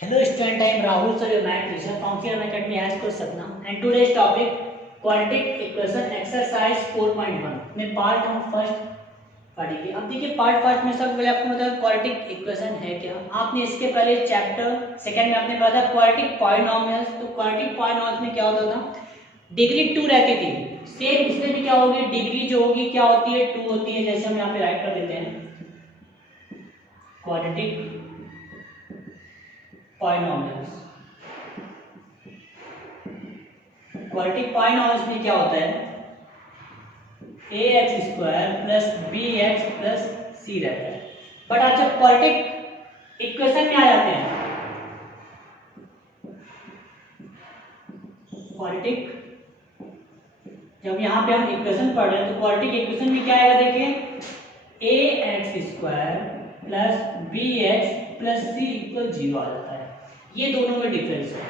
Hello student, I am Rahul sir, your math teacher from Fear Academy High School Satna, and today's topic quadratic equation exercise 4.1 में part हम first पढ़ेंगे। अब देखिए part first में सबसे पहले आपको बताया क्वाड्रेटिक इक्वेशन है क्या। आपने इसके पहले चैप्टर सेकंड में आपने पढ़ा था क्वाड्रेटिक पॉलिनोमियल्स। तो क्वाड्रेटिक पॉलिनोमियल्स में क्या होता था, डिग्री 2 रहती थी। सेम इसमें भी क्या होगी, डिग्री जो होगी क्या होती है, 2 होती है। जैसे हम यहाँ पे राइट कर देते हैं क्वाड्रेटिक पॉलिनोमियल्स। क्वाड्रेटिक पॉलिनोमियल्स में क्या होता है, ax square plus bx plus c रहता है। बट आज जब क्वाड्रेटिक इक्वेशन में आ जाते हैं, क्वाड्रेटिक जब यहाँ पे हम इक्वेशन पढ़ रहे हैं तो क्वाड्रेटिक इक्वेशन में क्या आएगा, देखिए ax square plus bx plus c equal 0 आ जाता है। ये दोनों में डिफरेंस है।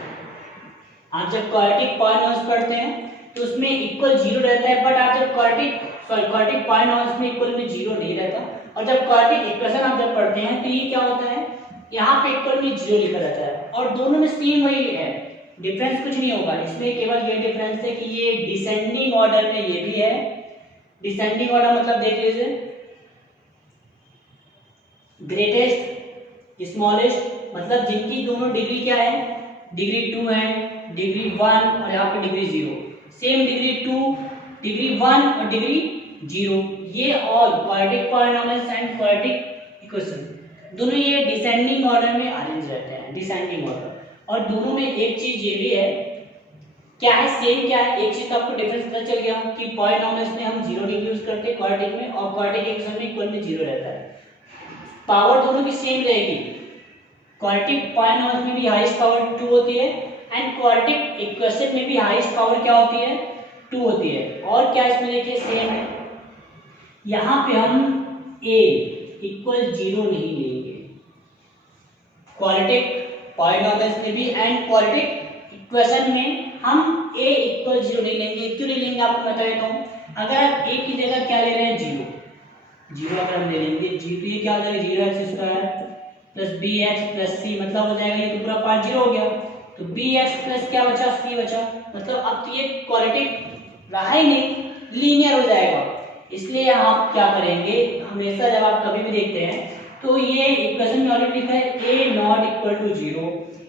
आप जब क्वाड्रेटिक पॉलिनोमियल्स पढ़ते हैं तो उसमें इक्वल 0 रहता है, बट आप जब क्वाड्रेटिक पॉलिनोमियल्स में इक्वल में 0 नहीं रहता। और जब क्वाड्रेटिक इक्वेशन आप जब पढ़ते हैं तो ये क्या होता है, यहाँ पे इक्वल में 0 लिखा रहता है। और दोनों में सेम वही है, डिफरेंस कुछ नहीं होगा। इसमें केवल ये डिफरेंस है कि ये डिसेंडिंग ऑर्डर में ये भी है। डिसेंडिंग ऑर्डर मतलब देख लीजिए, ग्रेटेस्ट स्मॉलेस्ट, मतलब जिनकी दोनों डिग्री क्या है, डिग्री 2 है, डिग्री 1 और यहाँ पे डिग्री 0। सेम डिग्री 2, डिग्री 1 और डिग्री 0। ये all quadratic polynomials and quadratic equation दोनों ये डिसेंडिंग ऑर्डर में अरेंज रहते हैं, डिसेंडिंग ऑर्डर। और दोनों में एक चीज ये भी है, क्या है सेम, क्या है एक चीज का आपको डिफरेंस पता चल गया कि पॉलिनोमियल्स में हम 0 नहीं यूज करते क्वाड्रेटिक में, और क्वाड्रेटिक इक्वेशन में इक्वल में 0 रहता है। पावर दोनों की सेम रहेगी। क्वाड्रेटिक पॉलिनोमियल्स में भी हाईएस्ट पावर 2 होती है एंड क्वाड्रेटिक इक्वेशन में भी हाईएस्ट पावर क्या होती है, 2 होती है। और क्या इसमें देखिए सेम है, यहाँ पे हम a इक्वल 0 नहीं लेंगे क्वाड्रेटिक पॉलिनोमियल्स में भी, एंड क्वाड्रेटिक इक्वेशन में हम a इक्वल 0 नहीं लेंगे। क्यों नहीं लेंगे आपको बता देता हूँ। अगर आप a की जगह क्या ले रहे हैं, 0 अगर हम ले लेंगे, तो ये क्या हो जाएगा, 0x square plus bx plus c, मतलब हो जाएगा ये तो पूरा पार्ट 0 हो गया। तो bx प्लस क्या बचा, c बचा। मतलब अब तो ये क्वाड्रेटिक रहा ही नहीं, लीनियर हो जाएगा। इसलिए आप क्या करेंगे, हमेशा जब आप कभी भी देखते हैं तो ये इक्वेशन में ऑलरेडी लिखा है a नॉट इक्वल टू 0।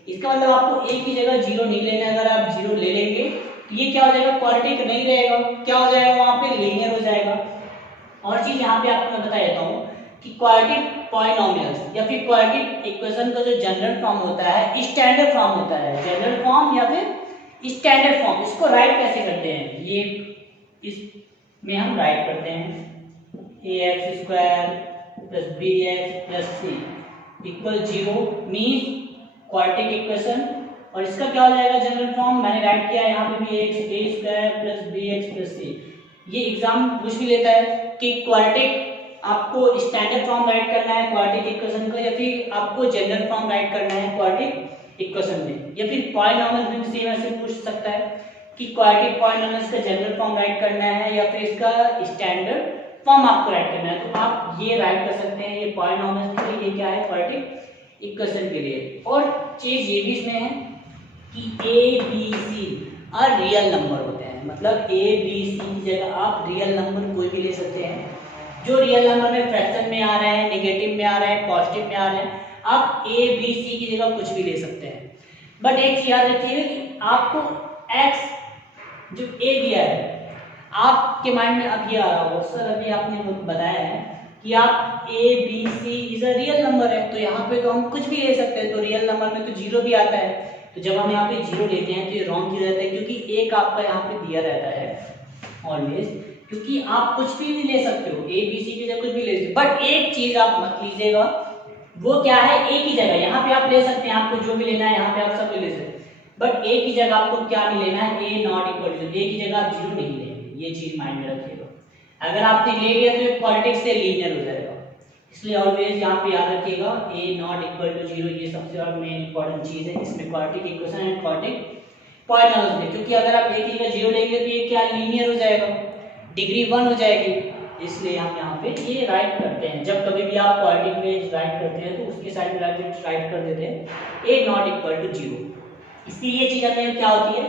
इसका मतलब आपको a की जगह 0 नहीं लेना। अगर आप 0 ले लेंगे तो ये क्या हो जाएगा, क्वाड्रेटिक नहीं रहेगा, क्या हो जाएगा वहां पे, लीनियर हो जाएगा। और चीज यहाँ पे आपको मैं बता देता हूँ कि क्वाड्रेटिक पॉलिनोमियल्स या फिर क्वाड्रेटिक इक्वेशन का जो जनरल फॉर्म होता है, स्टैंडर्ड फॉर्म होता है। जनरल फॉर्म या फिर स्टैंडर्ड फॉर्म, इसको राइट कैसे करते हैं, ये इसमें हम राइट करते हैं ax square plus bx plus c equal 0 means quadratic equation. और इसका क्या हो जाएगा जनरल फॉर्म, मैंने राइट किया यहाँ पे भी ax square plus bx plus c। ये एग्जाम पूछ भी लेता है कि क्वाड्रेटिक आपको स्टैंडर्ड फॉर्म राइट करना है क्वाड्रेटिक इक्वेशन का, या फिर आपको जनरल फॉर्म राइट करना है क्वाड्रेटिक इक्वेशन में, या फिर पॉलिनोमियल्स में भी सेम ऐसे पूछ सकता है कि क्वाड्रेटिक पॉलिनोमियल्स का जनरल फॉर्म राइट करना है या फिर इसका स्टैंडर्ड फॉर्म आपको राइट करना है। तो आप ये राइट कर सकते हैं, ये पॉलिनोमियल्स के लिए, ये क्या है क्वाड्रेटिक इक्वेशन के लिए। और चीज ये भी इसमें है कि a b c और रियल नंबर होते हैं, मतलब a b c की जगह आप रियल नंबर कोई भी ले सकते हैं। जो रियल नंबर में फ्रैक्शन में आ रहा है, नेगेटिव में आ रहा है, पॉजिटिव में आ रहा है, आप a b c की जगह कुछ भी ले सकते हैं। बट एक चीज याद रखिएगा कि आपको x जो a दिया है, आपके माइंड में अब ये आ रहा होगा, सर अभी आपने बताया है कि आप a b c is a real number है, तो यहाँ पे तो हम कुछ भी ले सकते हैं। तो रियल नंबर में तो 0 भी आता है, तो जब हम यहाँ पे 0 लेते हैं तो ये रॉन्ग क्यों रहता है, क्योंकि एक आपका यहाँ पे दिया रहता है ऑलवेज, क्योंकि आप कुछ भी ले सकते हो, ए बी सी की जगह कुछ भी ले सकते हो। बट एक चीज आप मत लीजिएगा, वो क्या है, ए की जगह यहाँ पे आप ले सकते हैं, आपको जो भी लेना है यहाँ पे आप सब ले सकते हैं, बट ए की जगह आपको क्या नहीं लेना है, ए नॉट इक्वल टू, ए की जगह आप 0 नहीं लेंगे। ये चीज माइंड में रखिएगा। अगर आपने ले लिया तो ये क्वाड्रेटिक से लीनियर हो जाएगा। इसलिए ऑलवेज यहाँ पे याद रखिएगा a नॉट इक्वल टू 0, ये सबसे और मेन इंपॉर्टेंट चीज है इसमें quadratic equation and quadratic polynomials में। क्योंकि अगर आप a की जगह 0 लेंगे तो ये क्या लीनियर हो जाएगा, डिग्री 1 हो जाएगी। इसलिए हम यहाँ पे ये राइट करते हैं। जब कभी भी आप क्वाड्रेटिक में राइट करते हैं तो उसके साइड में राइट कर देते हैं ए नॉट इक्वल टू 0। इससे ये चीज अपने क्या होती है,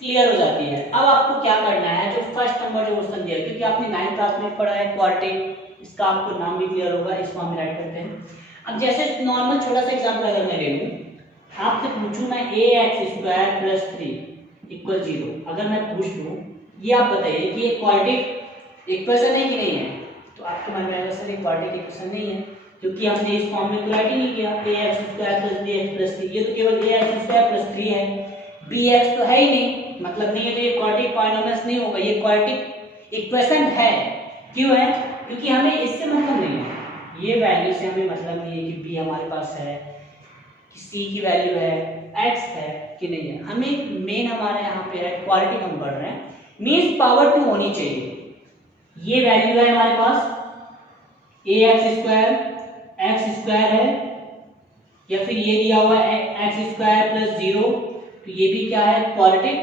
क्लियर हो जाती है। अब आपको क्या करना है, जो फर्स्ट नंबर जो क्वेश्चन दिया, क्योंकि आपने 9th क्लास में पढ़ा है क्वाड्रेटिक, इसका आपको नाम भी क्लियर होगा, इसको हम राइट करते हैं। अब जैसे नॉर्मल छोटा सा एग्जांपल अगर मैं ले लूं, आपसे पूछूं मैं ax² + 3 = 0, अगर मैं पूछ लूं ये आप बताइए कि ये क्वाड्रेटिक इक्वेशन है कि नहीं है, तो आपको मन में आएगा सर ये क्वाड्रेटिक इक्वेशन नहीं है, क्योंकि हमने इस फॉर्म में तो राइट ही नहीं किया। ax² + bx + 3, ये तो केवल ax² + 3 है, bx तो है ही नहीं, मतलब नहीं है, तो ये क्वाड्रेटिक पॉलिनोमियल्स नहीं होगा, ये क्वाड्रेटिक इक्वेशन है। क्यों है, क्योंकि हमें इससे मतलब नहीं है, ये वैल्यू से हमें मतलब नहीं है कि b हमारे पास है, कि c की वैल्यू है, x है कि नहीं है। हमें मेन हमारे यहाँ पे है क्वाड्रेटिक हम पढ़ रहे हैं, मींस पावर 2 होनी चाहिए। ये वैल्यू है हमारे पास ax² x² है, या फिर ये दिया हुआ है x² + 0, तो ये भी क्या है, क्वाड्रेटिक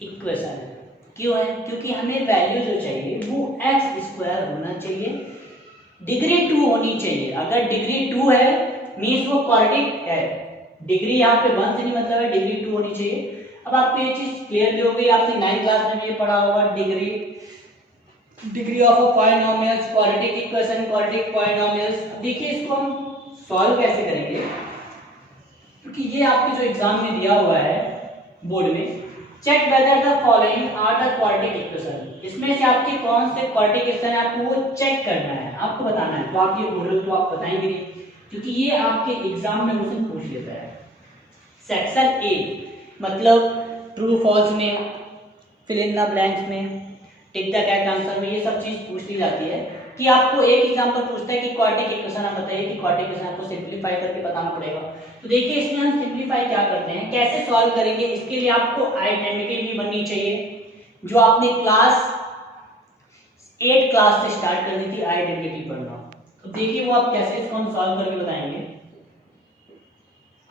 इक्वेशन है। क्यों है, क्योंकि हमें वैल्यू जो चाहिए वो x² होना चाहिए, डिग्री 2 होनी चाहिए। अगर डिग्री 2 है मींस वो क्वाड्रेटिक है, डिग्री यहाँ पे 1 से नहीं मतलब है, डिग्री 2 होनी चाहिए। अब आपको ये चीज क्लियर भी हो गई, आपने 9th क्लास में भी पढ़ा होगा degree of a polynomials, quadratic equation, quadratic polynomials. देखिए इसको हम सॉल्व कैसे करेंगे, क्योंकि ये आपके जो एग्जाम में दिया हुआ है बोर्ड में, check whether the following are the quadratic equation, इसमें से आपके कौन से क्वाड्रेटिक इक्वेशन है आपको वो चेक करना है, आपको बताना है। तो आप ये बोल रहे हो तो आप बताएंगे नहीं, क्योंकि ये आपके एग्जाम में मुझसे पूछ लेता है। सेक्शन ए मतलब ट्रू फॉल्स में, फिल इन द ब्लैंक्स में, टिक द करेक्ट आंसर में, ये सब चीज पूछ ली जाती है। कि आपको एक एग्जांपल पूछता है कि क्वाड्रेटिक इक्वेशन आप बताइए, कि क्वाड्रेटिक इक्वेशन आपको सिंपलीफाई करके बताना पड़ेगा। तो देखिए इसमें हम सिंपलीफाई क्या करते हैं, कैसे सॉल्व करेंगे, इसके लिए आपको आइडेंटिटी भी बननी चाहिए, जो आपने क्लास 8 क्लास से स्टार्ट कर दी थी आइडेंटिटी पढ़ना। तो देखिए वो आप कैसे इसको हम सॉल्व करके बताएंगे।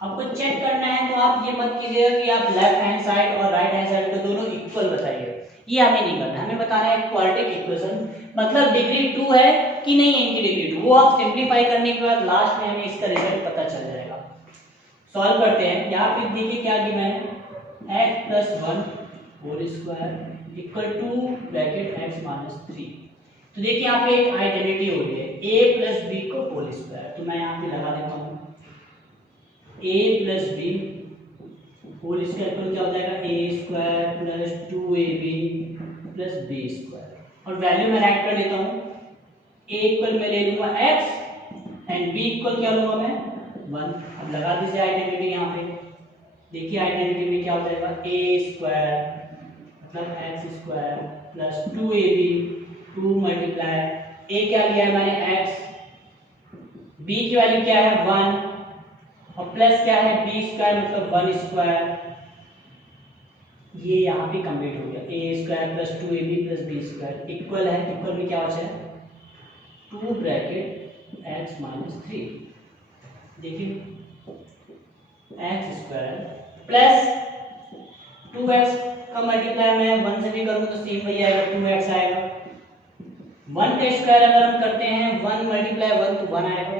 आपको चेक करना है, तो आप ये मत कीजिएगा कि आप लेफ्ट हैंड साइड और राइट हैंड साइड को दोनों इक्वल बताइए, ये हमें नहीं करना। हमें बताना है क्वाड्रेटिक इक्वेशन मतलब डिग्री 2 है कि नहीं है इनकी डिग्री 2, वो आप सिंपलीफाई करने के बाद लास्ट में हमें इसका रिजल्ट पता चल जाएगा। सॉल्व करते हैं। यहाँ पे देखिए क्या गिवन है, x + 1 whole square equal to bracket x - 3। तो देखिए यहाँ पे एक आइडेंटिटी हो रही है a + b को होल स्क्वायर, तो मैं यहाँ पे लगा देता हूँ a + b whole square equal क्या हो जाएगा, a² + 2ab + b², और वैल्यू मैं राइट कर देता हूँ। a इक्वल मैं ले लूंगा x एंड b इक्वल क्या लूंगा मैं 1। अब लगा दीजिए आइडेंटिटी यहाँ पे, देखिए आइडेंटिटी में क्या हो जाएगा, a² मतलब x² + 2ab 2 मल्टीप्लाई a क्या लिया है मैंने x, b की वैल्यू क्या है 1 और प्लस क्या है b² मतलब 1²। ये यहाँ पे कंप्लीट हो गया, a² + 2ab + b² इक्वल है, इक्वल में क्या बचा है 2 ब्रैकेट x - 3। देखिए x² प्लस 2x का मल्टीप्लाई मैं 1 से भी करूँ तो सेम वही आएगा, 2x आएगा। 1 का स्क्वायर अगर हम करते हैं 1 × 1 तो 1 आएगा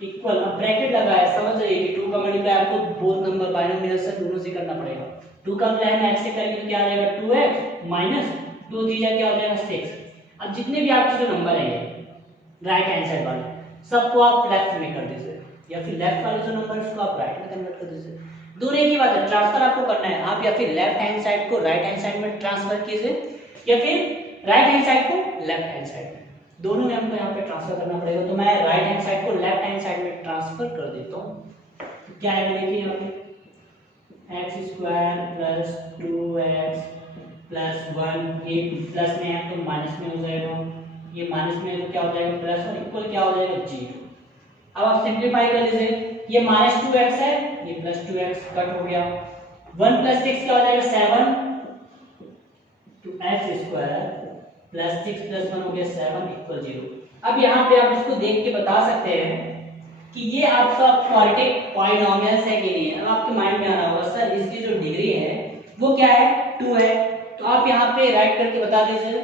इक्वल। अब ब्रैकेट लगा है, समझ जाइए कि 2 का मल्टीप्लाई आपको बोथ नंबर बाइनोमियल से दोनों से करना पड़ेगा। 2 का मल्टीप्लाई हम x से करेंगे तो क्या आ जाएगा 2x माइनस 2 3 क्या हो जाएगा 6। अब जितने भी आपके जो नंबर है राइट हैंड साइड वाले सबको आप लेफ्ट में कर दीजिए, या फिर लेफ्ट वाले जो नंबर है उसको आप राइट में कन्वर्ट कर दीजिए। दोनों एक ही बात है, ट्रांसफर आपको करना है, आप या फिर लेफ्ट हैंड साइड को राइट हैंड साइड में ट्रांसफर कीजिए, या फिर राइट हैंड साइड को लेफ्ट हैंड साइड में, दोनों में हमको यहाँ पे ट्रांसफर करना पड़ेगा। तो मैं राइट हैंड साइड को लेफ्ट हैंड साइड में ट्रांसफर कर देता हूँ। क्या है देखिए यहाँ पे x² + 2x + 1, ये प्लस में है तो माइनस में हो जाएगा, ये माइनस में है तो क्या हो जाएगा प्लस, और इक्वल क्या हो जाएगा 0। अब आप सिंपलीफाई कर लीजिए, ये -2x है, ये +2x कट हो गया, 1 + 6 क्या हो जाएगा 7, तो x² + 6 + 1 हो गया 7 = 0। अब यहाँ पे आप इसको देख के बता सकते हैं कि ये आपका क्वाड्रेटिक पॉलिनोमियल्स है कि नहीं है। अब आपके माइंड में आ रहा होगा सर इसकी जो डिग्री है वो क्या है 2 है, तो आप यहाँ पे राइट करके बता दीजिए।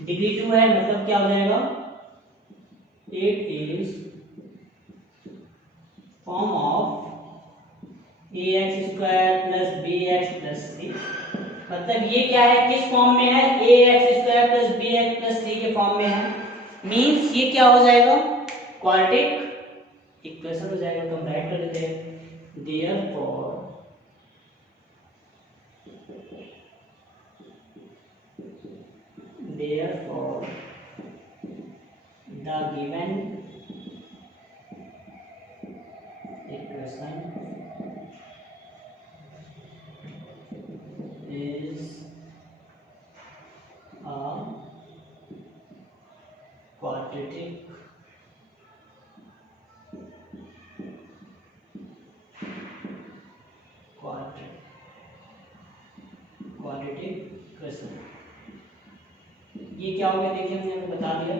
डिग्री 2 है मतलब क्या हो जाएगा, it is form of ax square plus bx plus c। मतलब ये क्या है, किस फॉर्म में है, ax square plus bx plus c के फॉर्म में है। मींस ये क्या हो जाएगा, क्वाड्रेटिक इक्वेशन हो जाएगा। तो हम राइट कर देते हैं, therefore the given equation is a quadratic equation. ये क्या हो गया, देखिए हमने आपको बता दिया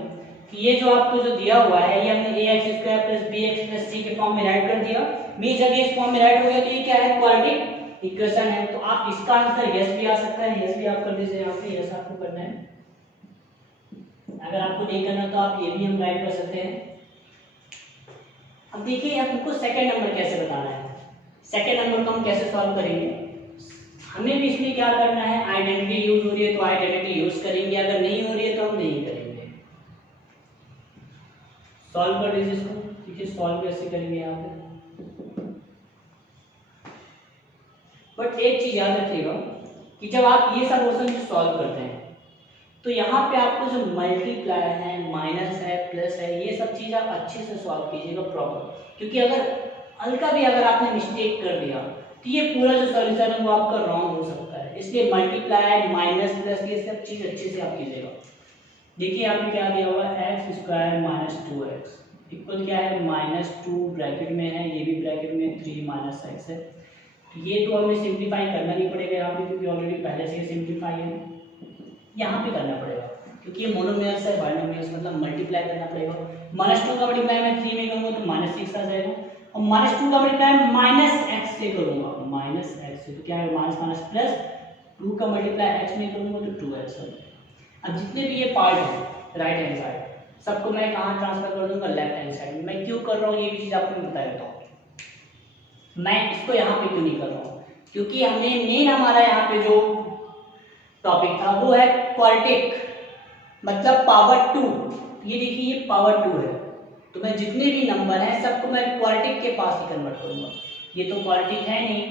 कि ये जो आपको जो दिया हुआ है ये हमने ax square plus bx plus c के फॉर्म में राइट कर दिया। मींस अगर इस फॉर्म में राइट हो गया तो ये क्या है, क्वाड्रेटिक इक्वेशन है। तो आप इसका आंसर यस भी आ सकता है, यस भी आप कर दीजिए, यहाँ पे यस आपको करना है। अगर आपको नहीं करना तो आप ये भी हम राइट कर सकते हैं। अब देखिए हमको सेकंड नंबर कैसे बताना है। सेकंड नंबर को हम कैसे सॉल्व करेंगे, हमें भी इसमें क्या करना है, आइडेंटिटी यूज हो रही है तो आइडेंटिटी यूज करेंगे, अगर नहीं हो रही है तो हम नहीं करेंगे। सॉल्व कर दीजिए इसको, ठीक है। सॉल्व कैसे करेंगे यहाँ पे, बट एक चीज याद रखिएगा कि जब आप ये सब क्वेश्चन सॉल्व करते हैं तो यहाँ पे आपको जो मल्टीप्लाई है, माइनस है, प्लस है, ये सब चीज आप अच्छे से सॉल्व कीजिएगा प्रॉपर। क्योंकि अगर हल्का भी अगर आपने मिस्टेक कर दिया तो ये पूरा जो सॉल्यूशन है वो आपका रॉन्ग हो सकता है। इसलिए मल्टीप्लाई, माइनस, प्लस ये सब चीज अच्छे से आप कीजिएगा। देखिए यहाँ पे क्या दिया हुआ है, x square minus 2x equal क्या है, -2 ब्रैकेट में है, ये भी ब्रैकेट में 3 माइनस एक्स है। ये तो हमें सिंप्लीफाई करना नहीं पड़ेगा यहाँ पे, क्योंकि ऑलरेडी पहले से सिंप्लीफाई है। यहाँ पे करना पड़ेगा क्योंकि ये मोनोमियल्स है, बाइनोमियल्स मतलब मल्टीप्लाई करना पड़ेगा। -2 का मल्टीप्लाई मैं 3 में करूँगा तो -6 आ जाएगा, और -2 का मल्टीप्लाई -x से करूँगा, -x से तो क्या है, माइनस माइनस प्लस, 2 का मल्टीप्लाई x में करूँगा तो 2x हो जाएगा। अब जितने भी ये पार्ट है राइट हैंड साइड सबको मैं कहाँ ट्रांसफर कर दूंगा, लेफ्ट हैंड साइड में। मैं क्यों कर रहा हूँ ये भी चीज़ आपको मैं बता देता हूँ। मैं इसको यहाँ पे क्यों नहीं कर रहा हूँ, क्योंकि हमने मेन हमारा यहाँ पे जो टॉपिक था वो है क्वाड्रेटिक मतलब पावर 2। ये देखिए ये पावर 2 है, तो मैं जितने भी नंबर हैं सबको मैं क्वाड्रेटिक के पास ही कन्वर्ट करूंगा। ये तो क्वाड्रेटिक है नहीं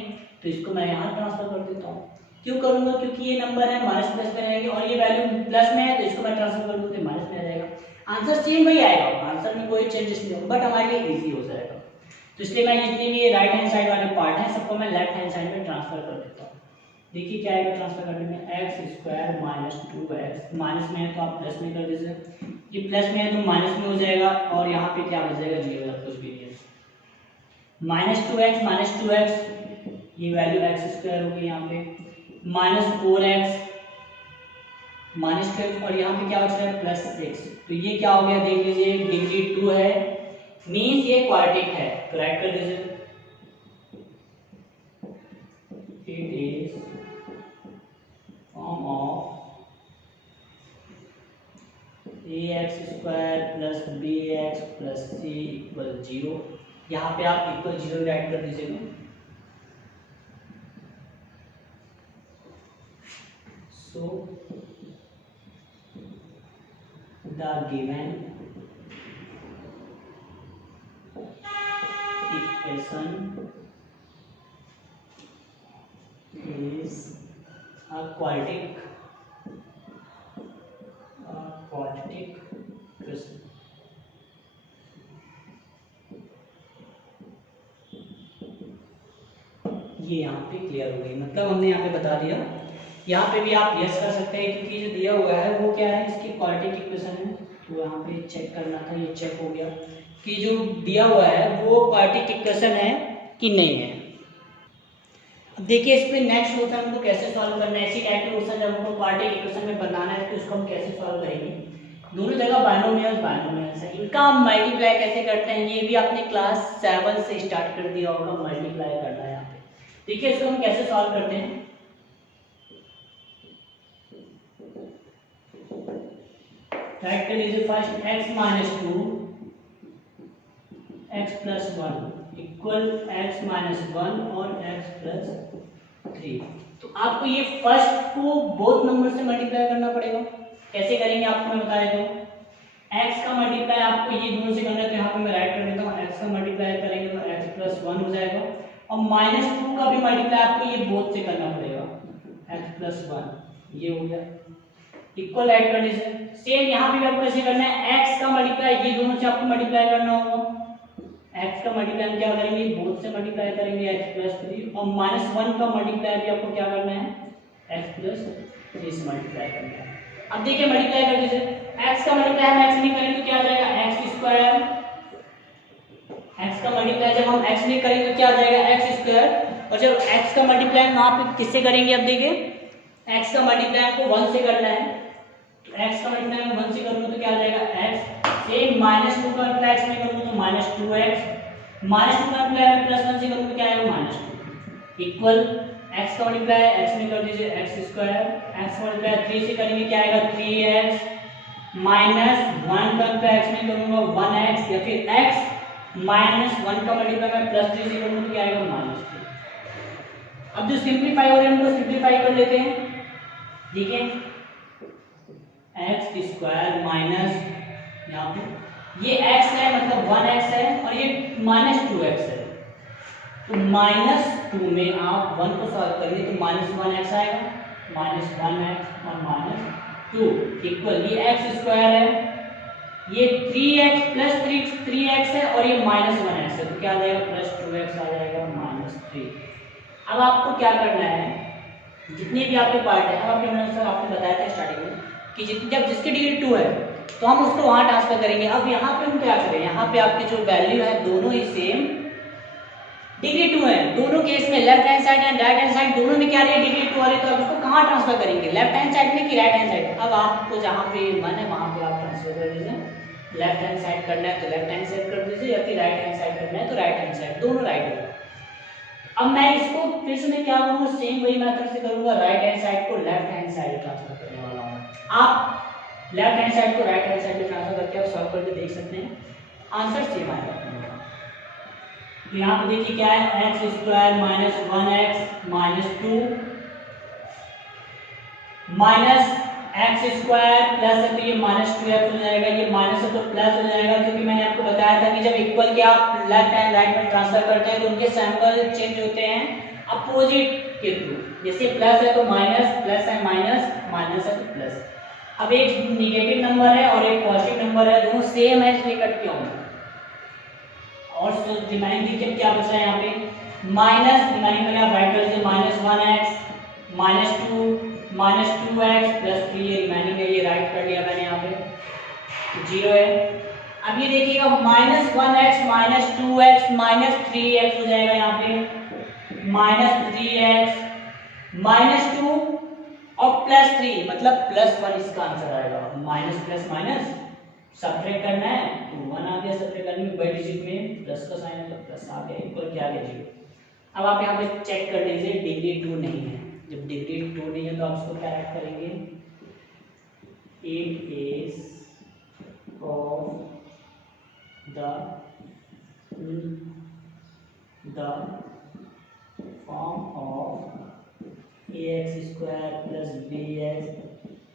तो इसको मैं यहाँ ट्रांसफर कर देता हूँ। क्यों करूंगा, क्योंकि ये नंबर है माइनस प्लस में रहेंगे और ये वैल्यू प्लस में है तो इसको मैं ट्रांसफर कर दूँ तो माइनस में आ जाएगा। आंसर सेम वही आएगा, आंसर में कोई चेंजेस नहीं होगा, बट हमारे लिए ईजी हो जाएगा। तो इसलिए मैं जितने भी ये राइट हैंड साइड वाले पार्ट हैं सबको मैं लेफ्ट हैंड साइड में ट्रांसफर कर देता हूँ। देखिए क्या आएगा ट्रांसफर करने में, x square minus 2x, minus में है तो आप प्लस में कर दीजिए, ये प्लस में है तो माइनस में हो जाएगा, और यहाँ पे क्या बच जाएगा, जीरो या कुछ भी नहीं है। -2x माइनस 2x ये वैल्यू एक्स स्क्वायर होगी यहाँ पे, -4x माइनस 12 और यहाँ पे क्या बच रहा है +6। तो ये क्या हो गया देख लीजिए, डिग्री 2 है, मीन्स ये क्वाड्रेटिक है, तो राइट कर दीजिए, it is form of ax square plus bx plus c equal 0। यहाँ पे आप इक्वल 0 राइट कर दीजिएगा। So the given equation is a quadratic question। ये यहाँ पे क्लियर हो गई, मतलब हमने यहाँ पे बता दिया। यहाँ पे भी आप यस कर सकते हैं क्योंकि जो दिया हुआ है वो क्या है, इसकी क्वाड्रेटिक इक्वेशन है। तो यहाँ पे चेक करना था, ये चेक हो गया कि जो दिया हुआ है वो क्वाड्रेटिक इक्वेशन है कि नहीं है। अब देखिए इस पे नेक्स्ट क्वेश्चन हमको कैसे सॉल्व करना है। इसी टाइप के क्वेश्चन जब हमको क्वाड्रेटिक इक्वेशन में बनाना है तो इसको हम कैसे सॉल्व करेंगे। दोनों जगह बाइनोमियल्स है, इनका हम मल्टीप्लाई कैसे करते हैं ये भी आपने क्लास 7 से स्टार्ट कर दिया होगा, मल्टीप्लाई करना है यहाँ पे। देखिए इसको हम कैसे सॉल्व करते हैं। राइट कर लीजिए first x minus two x plus one equal x minus one और x प्लस थ्री। तो आपको ये फर्स्ट को बोथ नंबर से मल्टीप्लाई करना पड़ेगा। कैसे करेंगे आपको मैं बताया तो x का मल्टीप्लाई आपको ये दोनों से करना है, तो यहाँ पे मैं राइट कर देता हूँ। x का मल्टीप्लाई करेंगे तो x प्लस वन हो जाएगा और माइनस टू का भी मल्टीप्लाई आपको ये बोथ से करना पड़ेगा, x प्लस वन ये हो गया इक्वल ऐड करने से। सेम यहाँ पे आपको कैसे करना है, x का मल्टीप्लाई ये दोनों से आपको मल्टीप्लाई करना होगा। x का मल्टीप्लाई हम क्या करेंगे, बोथ से मल्टीप्लाई करेंगे x प्लस थ्री और माइनस वन का मल्टीप्लाई भी आपको क्या करना है, x प्लस थ्री से मल्टीप्लाई करना है। अब देखिए मल्टीप्लाई कर दीजिए, x का मल्टीप्लाई हम x में करेंगे तो क्या आ जाएगा x स्क्वायर। x का मल्टीप्लाई जब हम x में करेंगे तो क्या आ जाएगा x स्क्वायर, और जब x का मल्टीप्लाई हम वहां पे किससे करेंगे, अब देखिए x का मल्टीप्लाई आपको 1 से करना है, तो x का मल्टीप्लाई मैं 1 से करूंगा तो क्या आ जाएगा x। सेम माइनस टू का मल्टीप्लाई x में करूंगा तो minus two x, minus two का मल्टीप्लाई मैं प्लस 1 से करूंगा तो क्या आएगा माइनस टू इक्वल x का मल्टीप्लाई x में कर दीजिए x स्क्वायर, x का मल्टीप्लाई 3 से करेंगे क्या आएगा 3x माइनस 1 का मल्टीप्लाई x में करूंगा 1x, या फिर x माइनस 1 का मल्टीप्लाई मैं प्लस 3 से करूंगा तो क्या आएगा माइनस 2। अब जो सिंपलीफाई हो रहे हैं उनको सिंपलीफाई कर लेते हैं। ठीक है x स्क्वायर माइनस यहाँ पे ये x है मतलब 1x है और ये माइनस 2x है, तो माइनस 2 में आप 1 को सॉल्व करेंगे तो माइनस 1x आएगा, माइनस 1x और माइनस 2 इक्वल ये x स्क्वायर है, ये 3x प्लस 3x है और ये माइनस 1x है, तो क्या आ जाएगा प्लस 2x आ जाएगा माइनस 3। अब आपको क्या करना है, जितने भी आपके पार्ट है, अब आपने बताया था स्टार्टिंग में कि जब जिसकी डिग्री 2 है तो हम उसको वहां ट्रांसफर करेंगे। अब यहाँ पे हम क्या करें, यहाँ पे आपकी जो वैल्यू है दोनों ही सेम डिग्री 2 है, दोनों केस में left hand side and right hand side दोनों में क्या रही है डिग्री 2 वाली, तो आप उसको कहाँ ट्रांसफर करेंगे, लेफ्ट हैंड साइड में कि राइट हैंड साइड। अब आपको जहाँ पे मन है वहां पे आप ट्रांसफर कर दीजिए, लेफ्ट हैंड साइड करना है तो लेफ्ट हैंड साइड कर दीजिए, या फिर राइट हैंड साइड करना है तो राइट हैंड साइड, दोनों राइट होगा। अब मैं इसको फिर से मैं क्या करूंगा, सेम वही मेथड से करूंगा, राइट हैंड साइड को लेफ्ट हैंड साइड ट्रांसफर करने वाला हूं। आप लेफ्ट हैंड साइड को राइट हैंड साइड में ट्रांसफर करके आप सॉल्व करके देख सकते हैं, आंसर सेम आएगा। तो यहाँ पे देखिए क्या है, x square minus 1x minus 2 minus x square plus है तो ये माइनस 2x हो जाएगा, ये माइनस है तो प्लस हो जाएगा, क्योंकि मैंने आपको बताया था कि जब इक्वल के आप लेफ्ट एंड राइट में ट्रांसफर करते हैं तो उनके सिंबल चेंज होते हैं अपोजिट के थ्रू। जैसे प्लस है तो माइनस, प्लस है माइनस, माइनस है तो प्लस। अब एक निगेटिव नंबर है और एक पॉजिटिव नंबर है, दोनों सेम है इसलिए कट किया होगा। और रिमाइंड देखिए क्या बच रहा है यहाँ पे, माइनस रिमाइंड में आप राइट कर दीजिए minus 1x minus 2 minus 2x plus 3, ये रिमाइंडिंग है, ये राइट कर लिया मैंने यहाँ पे 0 है। अब ये देखिएगा minus 1x minus 2x minus 3x हो जाएगा, यहाँ पे माइनस 3x माइनस 2 और प्लस 3 मतलब प्लस 1 इसका आंसर आएगा। माइनस प्लस माइनस सब्ट्रैक्ट करना है तो 1 आ गया, सब्ट्रैक्ट करने में बड़े डिजिट में प्लस का साइन है तो प्लस आ गया, इक्वल क्या आ गया 0। अब आप यहाँ पे चेक कर लीजिए डिग्री 2 नहीं है, जब डिग्री 2 नहीं है तो आप उसको क्या ऐड करेंगे, it is of the form of ax square plus bx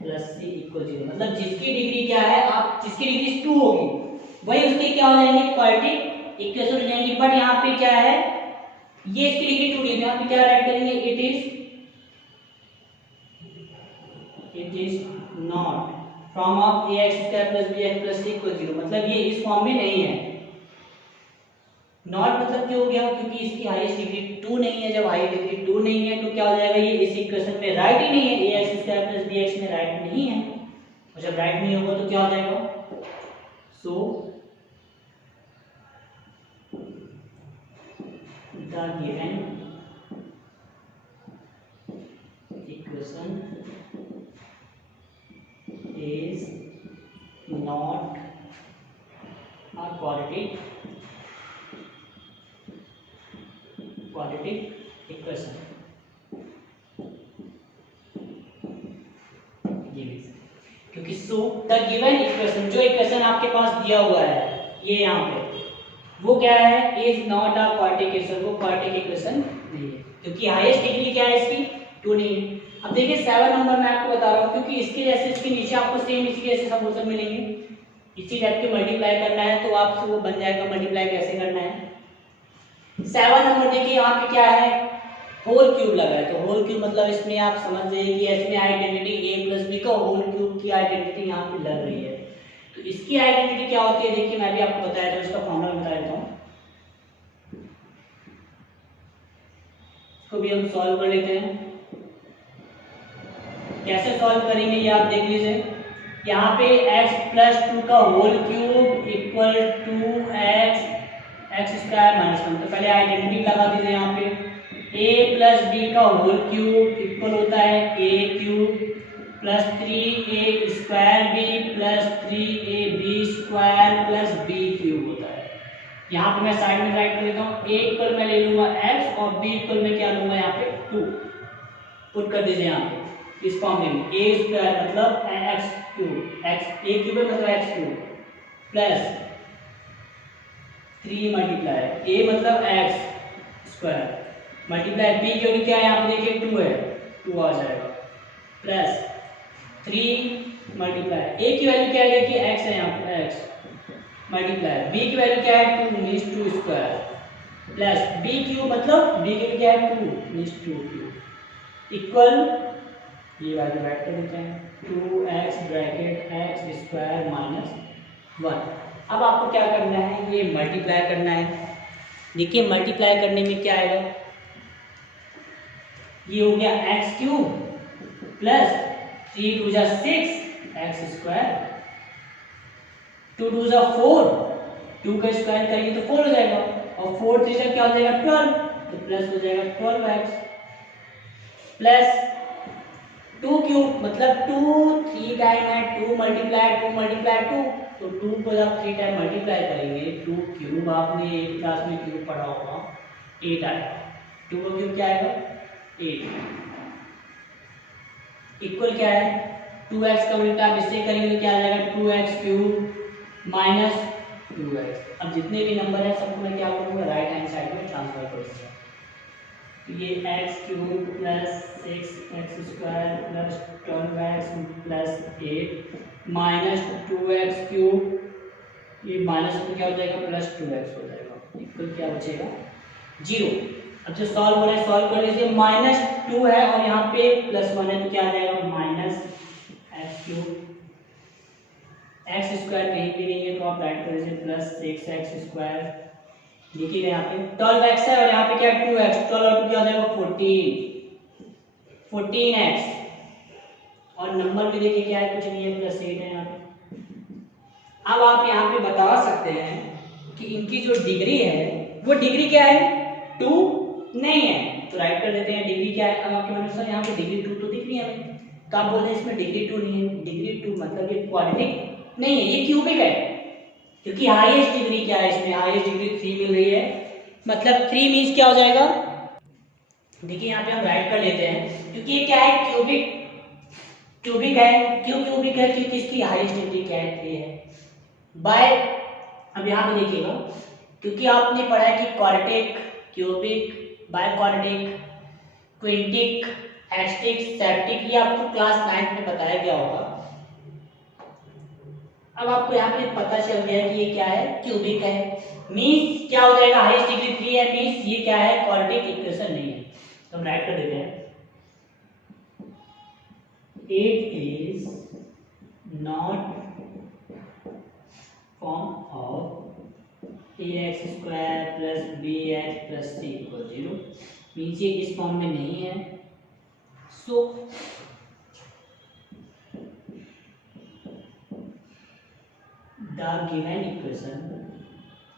plus c equal 0, मतलब जिसकी डिग्री क्या है, आप जिसकी डिग्री 2 होगी वही उसके क्या हो जाएंगे क्वाड्रेटिक इक्वेशन हो जाएंगे। बट यहाँ पे क्या है, ये इसकी डिग्री 2 दी, यहाँ पे क्या राइट करेंगे, it is not from of ax square plus bx plus c equal 0, मतलब ये इस फॉर्म में नहीं है। नॉट मतलब क्या हो गया, क्योंकि इसकी हाईएस्ट डिग्री 2 नहीं है, जब हाईएस्ट डिग्री 2 नहीं है तो क्या हो जाएगा, ये इस इक्वेशन में राइट ही नहीं है, ax स्क्वायर प्लस bx में राइट नहीं है, और जब राइट नहीं होगा तो क्या हो जाएगा, so the given equation is not a quadratic equation. ये क्योंकि सो द गिवन इक्वेशन, जो इक्वेशन आपके पास दिया हुआ है ये यहाँ पे, वो क्या है, is not a quadratic equation, वो क्वाड्रेटिक इक्वेशन नहीं है, क्योंकि हाईएस्ट डिग्री क्या है इसकी 2 नहीं है। अब देखिए 7 नंबर मैं आपको बता रहा हूँ, क्योंकि इसके जैसे इसके नीचे आपको सेम इसी जैसे सपोर्शन मिलेंगे, इसी टाइप के मल्टीप्लाई करना है तो आपसे वो बन जाएगा मल्टीप्लाई कैसे करना है। 7 नंबर देखिए यहाँ पे क्या है, होल क्यूब लगा है, तो होल क्यूब मतलब इसमें आप समझ जाइए कि इसमें आइडेंटिटी a प्लस बी का होल क्यूब की आइडेंटिटी यहाँ पे लग रही है। तो इसकी आइडेंटिटी क्या होती है, देखिए मैं भी आपको बताया था, इसका फॉर्मूला बता देता हूँ, इसको भी हम सॉल्व कर लेते हैं। कैसे सॉल्व करेंगे ये आप देख लीजिए, यहाँ पे x प्लस 2 का whole cube equal to X square minus 1, तो पहले आइडेंटिटी लगा दीजिए यहाँ पे, a प्लस बी का होल क्यूब इक्वल होता है a cube plus 3a square B plus 3ab square plus b cube होता है। यहाँ पे मैं साइड में राइट कर लेता हूँ, a इक्वल मैं ले लूंगा x और b इक्वल मैं क्या लूंगा यहाँ पे 2, पुट कर दीजिए यहाँ पे इस फॉर्म में, a स्क्वायर मतलब x cube, x a cube मतलब x cube plus 3 multiply a मतलब x स्क्वायर मल्टीप्लाई b क्योंकि क्या है यहाँ पे देखिए 2 है, 2 आ जाएगा प्लस 3 मल्टीप्लाई a की वैल्यू क्या है, देखिए x है यहाँ पे x मल्टीप्लाई b की वैल्यू क्या है 2 means 2 square plus b cube मतलब b क्यूब क्या है 2 मींस 2 क्यूब इक्वल, ये वैल्यू राइट कर देते हैं, 2x bracket x square minus 1। अब आपको क्या करना है, ये मल्टीप्लाई करना है। देखिए मल्टीप्लाई करने में क्या आएगा, ये हो गया x क्यूब प्लस 3 2 जा 6 x स्क्वायर, 2 2 जा 4, 2 का स्क्वायर करेंगे तो 4 हो जाएगा, और 4 3 जा क्या हो जाएगा 12, तो प्लस हो जाएगा 12x प्लस 2 क्यूब मतलब 2 3 टाइम है, 2 मल्टीप्लाई 2, तो 2 को जब 3 टाइम मल्टीप्लाई करेंगे 2 क्यूब, आपने 8 क्लास में क्यूब पढ़ा होगा 8 आएगा, 2 का क्यूब क्या आएगा 8 इक्वल क्या है 2x का उल्टा आप इससे करेंगे तो क्या आ जाएगा 2x क्यूब माइनस 2x। अब जितने भी नंबर है सबको मैं क्या करूँगा राइट हैंड साइड में ट्रांसफर करूँगा, तो ये x cube plus 6x square plus 12x plus 8 minus 2x cube, ये माइनस तो क्या हो जाएगा प्लस 2x हो जाएगा, इक्वल क्या बचेगा 0। अब जो सॉल्व हो रहा है सॉल्व कर लीजिए, माइनस 2 है और यहाँ पे प्लस 1 है तो क्या आ जाएगा minus x cube, x square कहीं भी नहीं है तो आप राइट कर लीजिए प्लस 6x स्क्वायर, देखिए यहाँ पे 12x है और यहाँ पे क्या है 2x, 12 और 2 क्या हो जाएगा 14x, और नंबर भी देखिए क्या है कुछ नहीं है प्लस 8 है यहाँ पे। अब आप यहाँ पे बता सकते हैं कि इनकी जो डिग्री है वो डिग्री क्या है 2 नहीं है, तो राइट कर देते हैं डिग्री क्या है। अब आपके मन में सर यहाँ पे डिग्री 2 तो दिख रही है हमें, तो आप बोल रहे हैं इसमें डिग्री 2 नहीं है, डिग्री 2 मतलब ये क्वाड्रेटिक नहीं है, ये क्यूबिक है, क्योंकि हाईएस्ट डिग्री क्या है इसमें, हाईएस्ट डिग्री 3 मिल रही है, मतलब 3 मींस क्या हो जाएगा, देखिए यहाँ पे हम राइट कर लेते हैं, क्योंकि ये क्या है क्यूबिक है, क्यों क्यूबिक है क्योंकि इसकी हाईएस्ट डिग्री क्या है 3 है बाय। अब यहाँ पे देखिएगा, क्योंकि आपने पढ़ा है कि quadratic, cubic, biquadratic, quintic, hexatic, septic, ये आपको क्लास 9 में बताया गया होगा। अब आपको यहाँ पे पता चल गया कि ये क्या है क्यूबिक है, मींस क्या हो जाएगा हाईएस्ट डिग्री 3 है, मींस ये क्या है क्वाड्रेटिक इक्वेशन नहीं है, तो हम राइट कर देते हैं it is not form of ax square plus bx plus c equal 0, means ये इस फॉर्म में नहीं है। सो द गिवन इक्वेशन,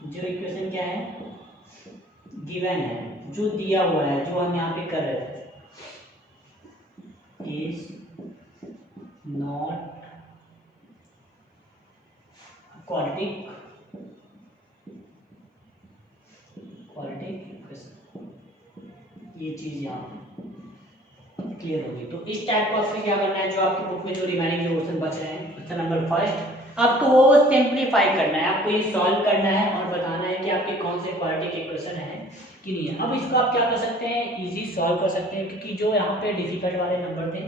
जो इक्वेशन क्या है गिवन है, जो दिया हुआ है, जो हम यहाँ पे कर रहे थे, इज नॉट क्वाड्रेटिक इक्वेशन, ये चीज यहाँ क्लियर होगी। तो इस टाइप का आपको क्या करना है, जो आपकी बुक में जो रिमेनिंग जो क्वेश्चन बच रहे हैं तो नंबर फर्स्ट आपको वो सिंप्लीफाई करना है, आपको ये सॉल्व करना है और बताना है कि आपके कौन से क्वाड्रेटिक इक्वेशन है कि नहीं है। अब इसको आप क्या कर सकते हैं, इजी सॉल्व कर सकते हैं, क्योंकि जो यहाँ पे डिफिकल्ट वाले नंबर थे,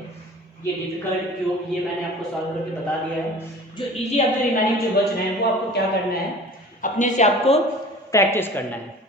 ये डिफिकल्ट क्यूब, ये मैंने आपको सॉल्व करके बता दिया है। जो इजी अब रिमेनिंग जो बच रहे हैं वो आपको क्या करना है, अपने से आपको प्रैक्टिस करना है।